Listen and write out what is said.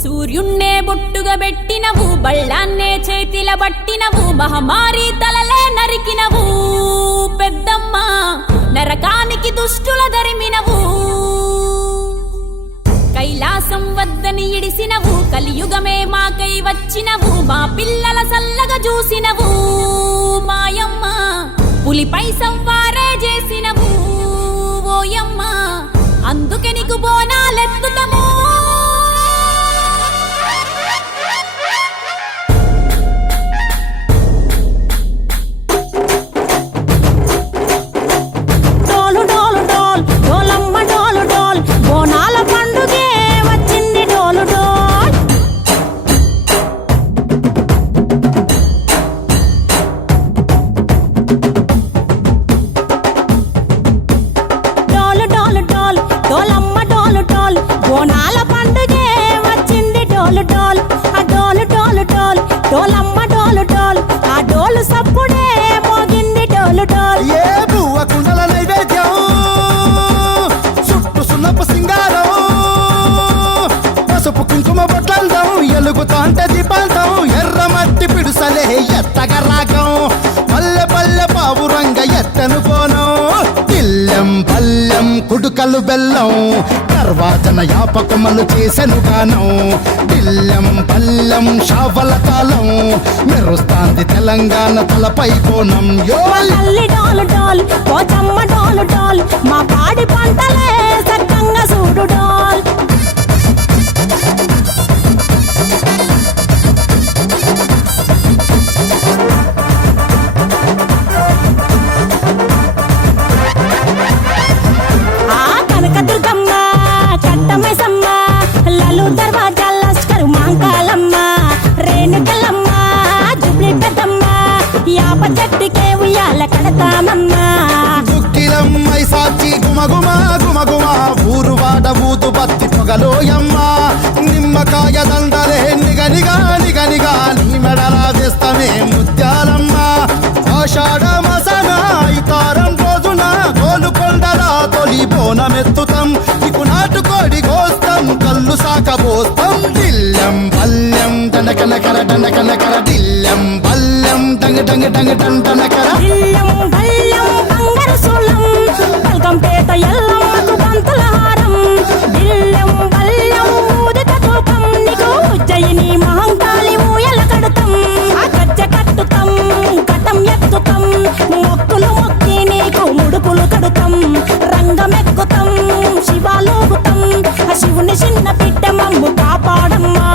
సూర్యున్నే బొట్టుగా పెట్టినవు, బళ్ళాన్నే చేతిల పట్టినవు, మహమారి తలలే నరికినవు పెద్దమ్మ, నరకానికి దుష్టుల ధరిమినవు. కైలాసం వద్దని ఇడిసినవు, కలియుగమే మాకై వచ్చినవు, మా పిల్లల సల్లగా చూసినవు మాయమ్మ, పులిపై సంవారే చేసినవు ఓయమ్మ, అందుకే నీకు బోనాలెత్తుతము. ఎలుగుతాంటే దీపాంతం ఎర్రమట్టి పిడుసలే ఎత్తగా రాగం, పల్లె పల్లె పావురంగ ఎత్తను పోనం, తిల్లెం పల్లెం కుడుకలు బెల్లం, తర్వాతన యాపకమలు చేసెను గానం, తిల్లెం పల్లెం షావల కాలం, మెరుస్తాంది తెలంగాణ తలపై కోణం. మా పాడి పంటలే సక్కంగా చూడు డోల్. చెట్టుకే ఉయ్యాల కడతామమ్మా, దుక్కిలమ్మై సాచి గుమగుమ గుమగుమ, ఊరు వాడ ఊదు బత్తి పొగలోయమ్మ, నిమ్మకాయ దండలే నిగనిగా నిగనిగా, నీ మెడలా వేస్తమే ముత్యాలమ్మ, ఆషాఢ మసన ఇతారం రోజున గోలుకొండలా తొలి బోనమెత్తుతాం, నీకు నాటుకోడి కోస్తాం, కళ్ళు సాకబోస్తాం, దిల్లెం పల్లెం దండకనకర దండకనకర, దిల్లెం పల్లెం డంగ డంగ డంగ డండనకర, దిల్లెం పల్లెం బంగారు సోళం, పల్కంపేట ఎల్లమ్మకు పంతుల హారం, దిల్లెం పల్లెం ఊదిత ధూపం, నీకు ఉజ్జయిని మహంకాళి ఊయల కడతాం, గజ్జ కట్టుతాం, కటం ఎత్తుతాం, మొక్కులు మొక్కి నీకు ముడుపులు కడుతాం, రంగమెక్కుతాం, శివాలోగుతాం, శివుని చిన్న బిడ్డ మమ్ము కాపాడమ్మా.